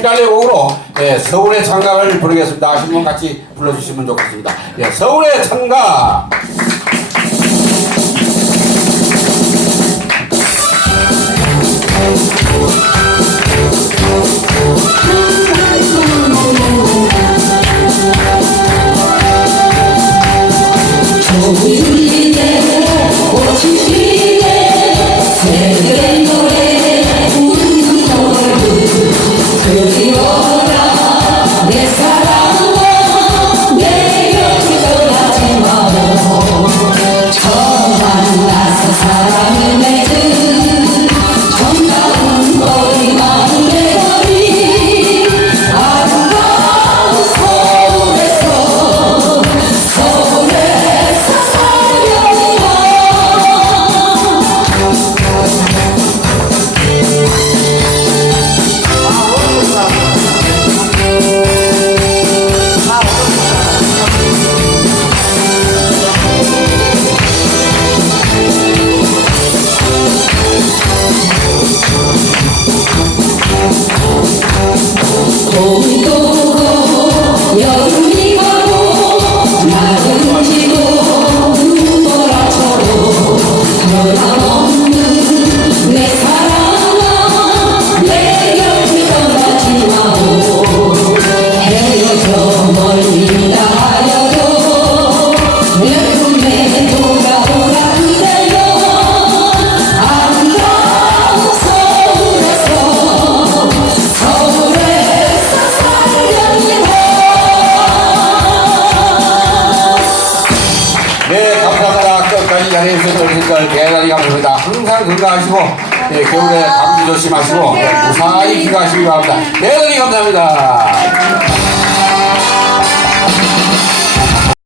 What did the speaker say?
피날레 곡으로 예, 서울의 창가를 부르겠습니다. 아시는 분 같이 불러주시면 좋겠습니다. 예, 서울의 창가. 네, 감사합니다. 끝까지 자리에서 들으신 걸 대단히 감사합니다. 항상 건강하시고, 예, 겨울에 감기 조심하시고, 예, 무사히 귀가하시기 바랍니다. 대단히 감사합니다.